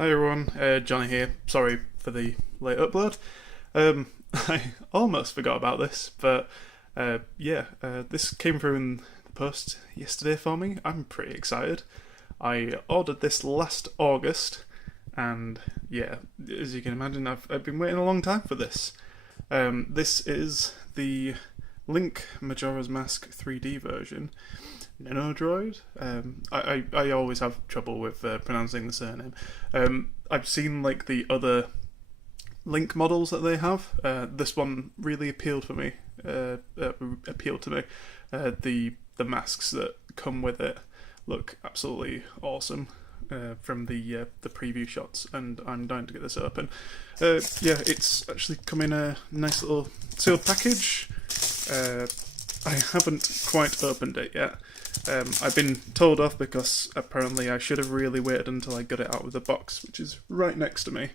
Hi everyone, Johnny here. Sorry for the late upload. I almost forgot about this, but this came through in the post yesterday for me. I'm pretty excited. I ordered this last August, and yeah, as you can imagine, I've been waiting a long time for this. This is the Link Majora's Mask 3D version. Nendoroid. I always have trouble with pronouncing the surname. I've seen like the other Link models that they have. This one really appealed for me. Appealed to me. The masks that come with it look absolutely awesome. From the preview shots, and I'm dying to get this open. It's actually come in a nice little sealed package. I haven't quite opened it yet. I've been told off because apparently I should have really waited until I got it out of the box, which is right next to me.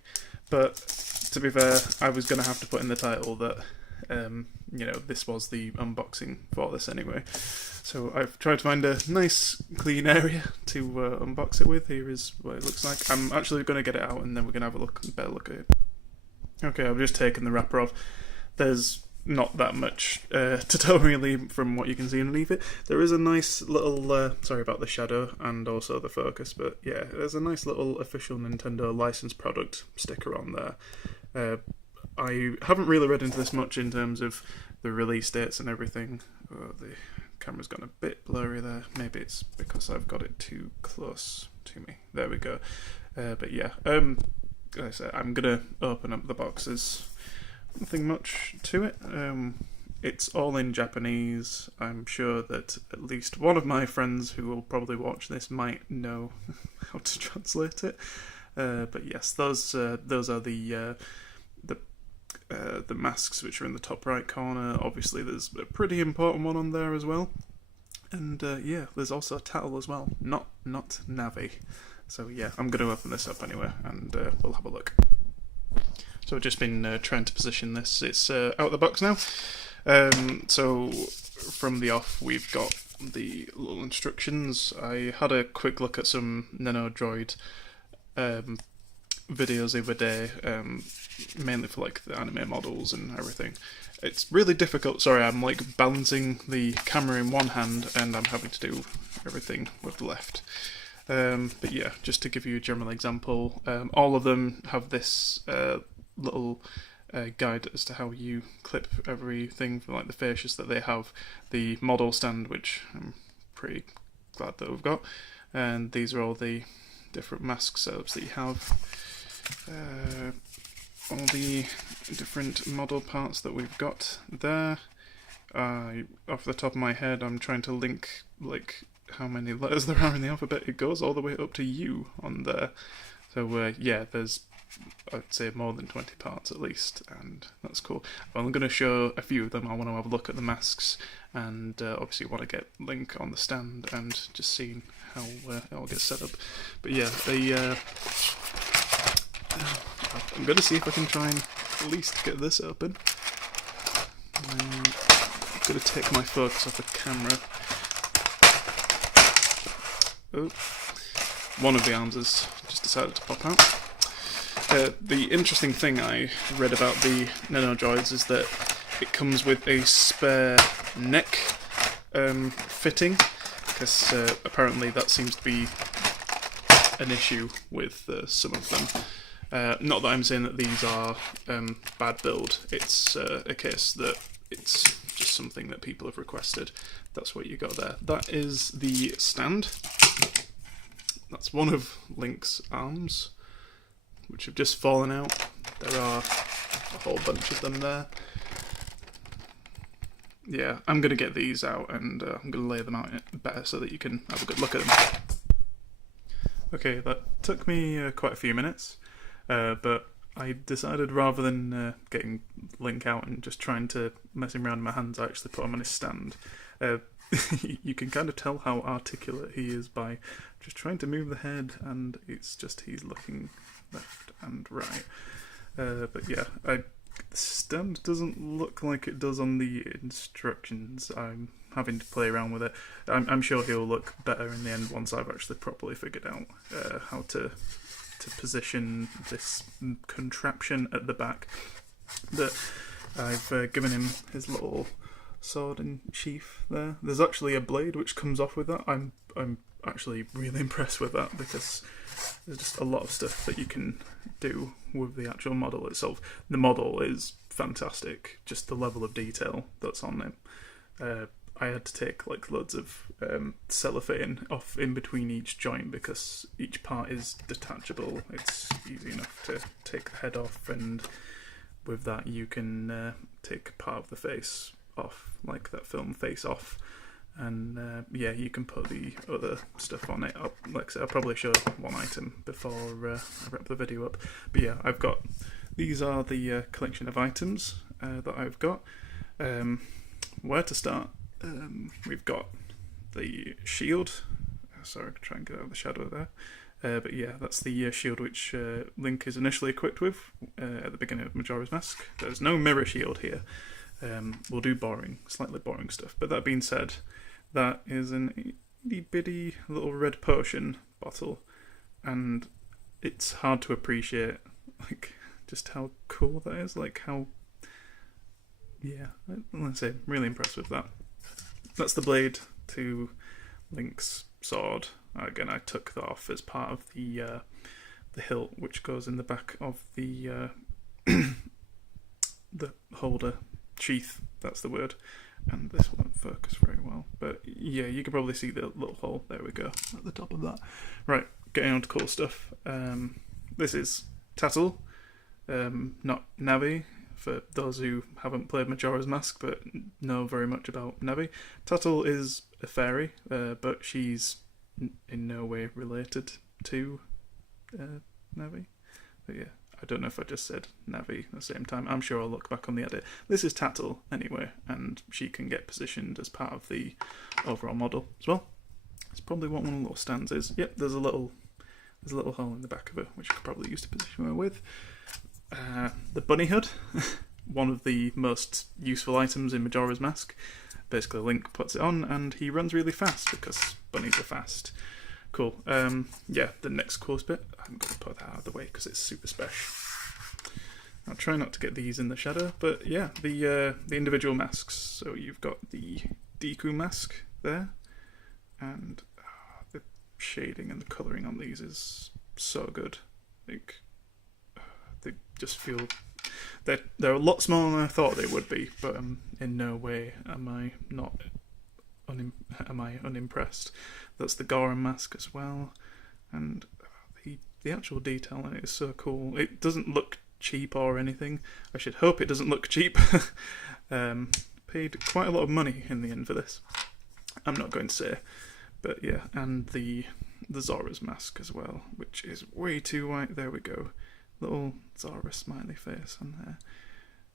But to be fair, I was going to have to put in the title that this was the unboxing for this anyway. So I've tried to find a nice clean area to unbox it with. Here is what it looks like. I'm actually going to get it out and then we're going to have a better look at it. Okay, I've just taken the wrapper off. There's not that much to tell really from what you can see underneath it. There is a nice little, sorry about the shadow and also the focus, but yeah, there's a nice little official Nintendo licensed product sticker on there. I haven't really read into this much in terms of the release dates and everything. Oh, the camera's gone a bit blurry there. Maybe it's because I've got it too close to me. There we go. But yeah, like I said, I'm gonna open up the boxes. Nothing much to it. It's all in Japanese. I'm sure that at least one of my friends who will probably watch this might know how to translate it. But yes, those are the masks which are in the top right corner. Obviously, there's a pretty important one on there as well. And there's also a tattle as well. Not Navi. So yeah, I'm going to open this up anyway, and we'll have a look. So I've just been trying to position this. It's out of the box now. So from the off, we've got the little instructions. I had a quick look at some Nendoroid videos the other day, mainly for like the anime models and everything. It's really difficult. Sorry, I'm like balancing the camera in one hand and I'm having to do everything with the left. But yeah, just to give you a general example, all of them have this little guide as to how you clip everything from like the fascias that they have, the model stand, which I'm pretty glad that we've got, and these are all the different mask setups that you have, all the different model parts that we've got there. Off the top of my head, I'm trying to link like how many letters there are in the alphabet. It goes all the way up to U on there. So there's, I'd say, more than 20 parts at least, and that's cool. Well, I'm going to show a few of them. I want to have a look at the masks, and obviously want to get Link on the stand and just seeing how it all gets set up. But yeah, I'm going to see if I can try and at least get this open. I'm going to take my focus off the camera. Oh, one of the arms has just decided to pop out. The interesting thing I read about the Nendoroids is that it comes with a spare neck fitting, because apparently that seems to be an issue with some of them. Not that I'm saying that these are bad build, it's a case that it's just something that people have requested. That's what you got there. That is the stand. That's one of Link's arms, which have just fallen out. There are a whole bunch of them there. Yeah, I'm going to get these out and I'm going to lay them out better so that you can have a good look at them. Okay, that took me quite a few minutes, but I decided rather than getting Link out and just trying to mess him around in my hands, I actually put him on his stand. You can kind of tell how articulate he is by just trying to move the head, and it's just he's looking left and right. But yeah, the stand doesn't look like it does on the instructions. I'm having to play around with it. I'm sure he'll look better in the end once I've actually properly figured out how to to position this contraption at the back. That I've given him his little sword and sheath there. There's actually a blade which comes off with that. I'm actually really impressed with that, because there's just a lot of stuff that you can do with the actual model itself. The model is fantastic, just the level of detail that's on it. I had to take like loads of cellophane off in between each joint because each part is detachable. It's easy enough to take the head off, and with that you can take part of the face off, like that film Face Off, and yeah, you can put the other stuff on it. Like I said, I'll probably show one item before I wrap the video up. But yeah, these are the collection of items that I've got. Where to start? We've got the shield. Sorry, to try and get out of the shadow there. But yeah, that's the shield which Link is initially equipped with at the beginning of Majora's Mask. There's no mirror shield here. We'll do slightly boring stuff. But that being said, that is an itty bitty little red potion bottle, and it's hard to appreciate like just how cool that is. Like how, yeah, let's say, really impressed with that. That's the blade to Link's sword. Again, I took that off as part of the hilt, which goes in the back of the the holder sheath. That's the word. And this won't focus very well, but yeah, you can probably see the little hole. There we go, at the top of that. Right, getting on to cool stuff. This is Tattle, not Navi. For those who haven't played Majora's Mask but know very much about Navi, Tattle is a fairy, but she's in no way related to Navi. But yeah, I don't know if I just said Navi at the same time. I'm sure I'll look back on the edit. This is Tattle anyway, and she can get positioned as part of the overall model as well. It's probably what one of the little stands is. Yep, there's a little hole in the back of it which I could probably use to position her with. The bunny hood, one of the most useful items in Majora's Mask. Basically, Link puts it on and he runs really fast because bunnies are fast. Cool. Yeah, the next coolest bit, I'm going to put that out of the way because it's super special. I'll try not to get these in the shadow, but yeah, the individual masks. So you've got the Deku mask there, and the shading and the colouring on these is so good. Like, they just feel they're a lot smaller than I thought they would be, but in no way am I unimpressed. That's the Goron mask as well, and the actual detail in it is so cool. It doesn't look cheap or anything. I should hope it doesn't look cheap. Paid quite a lot of money in the end for this. I'm not going to say, but yeah, and the Zora's mask as well, which is way too white. There we go. Little Zora smiley face on there.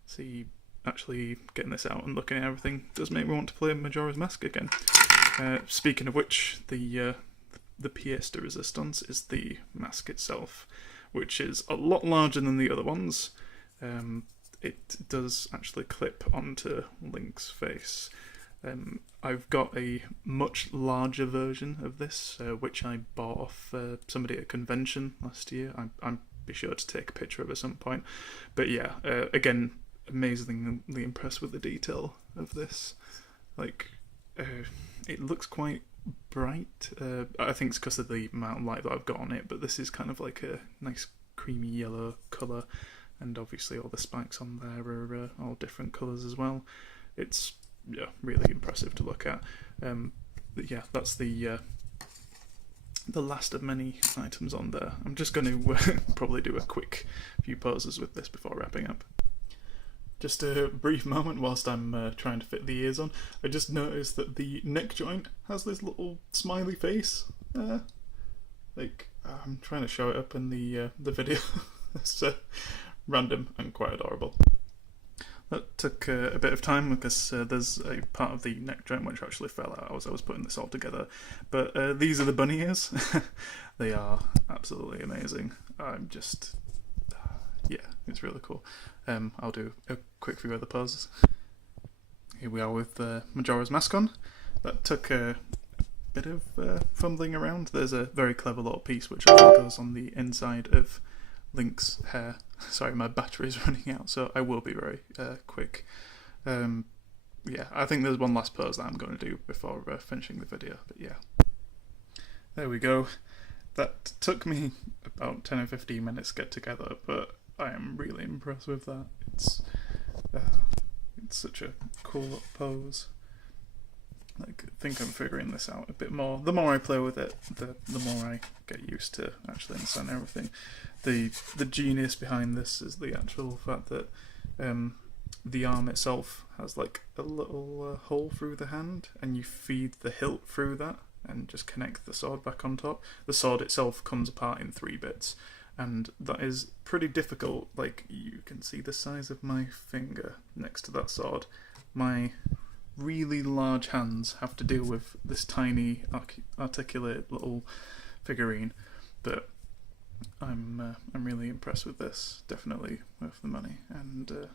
See, actually getting this out and looking at everything does make me want to play Majora's Mask again. Speaking of which, the pièce de résistance is the mask itself, which is a lot larger than the other ones. It does actually clip onto Link's face. I've got a much larger version of this, which I bought off somebody at a convention last year. I'm be sure to take a picture of at some point. But yeah, again, amazingly impressed with the detail of this. Like, it looks quite bright. I think it's because of the amount of light that I've got on it, but this is kind of like a nice creamy yellow colour, and obviously all the spikes on there are all different colours as well. It's really impressive to look at. But yeah, that's the last of many items on there. I'm just going to probably do a quick few poses with this before wrapping up. Just a brief moment whilst I'm trying to fit the ears on. I just noticed that the neck joint has this little smiley face. Like, I'm trying to show it up in the video. It's random and quite adorable. That took a bit of time because there's a part of the neck joint which actually fell out as I was putting this all together. But these are the bunny ears. They are absolutely amazing. I'm just... yeah, it's really cool. I'll do a quick few other poses. Here we are with Majora's Mask on. That took bit of fumbling around. There's a very clever little piece which I think goes on the inside of Link's hair. Sorry, my battery's running out, so I will be very quick. Yeah, I think there's one last pose that I'm going to do before finishing the video, but yeah. There we go. That took me about 10 or 15 minutes to get together, but I am really impressed with that. It's such a cool pose. Like, I think I'm figuring this out a bit more. The more I play with it, the more I get used to actually understanding everything. The genius behind this is the actual fact that the arm itself has like a little hole through the hand, and you feed the hilt through that and just connect the sword back on top. The sword itself comes apart in 3 bits, and that is pretty difficult. Like, you can see the size of my finger next to that sword. My really large hands have to deal with this tiny articulate little figurine, but I'm really impressed with this. Definitely worth the money, and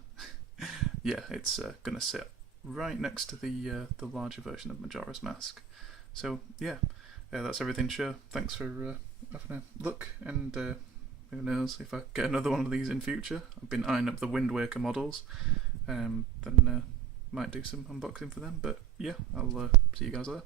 yeah, it's gonna sit right next to the larger version of Majora's Mask. So yeah, that's everything. Sure, thanks for having a look, and who knows if I get another one of these in future. I've been eyeing up the Wind Waker models, then might do some unboxing for them. But yeah, I'll see you guys there.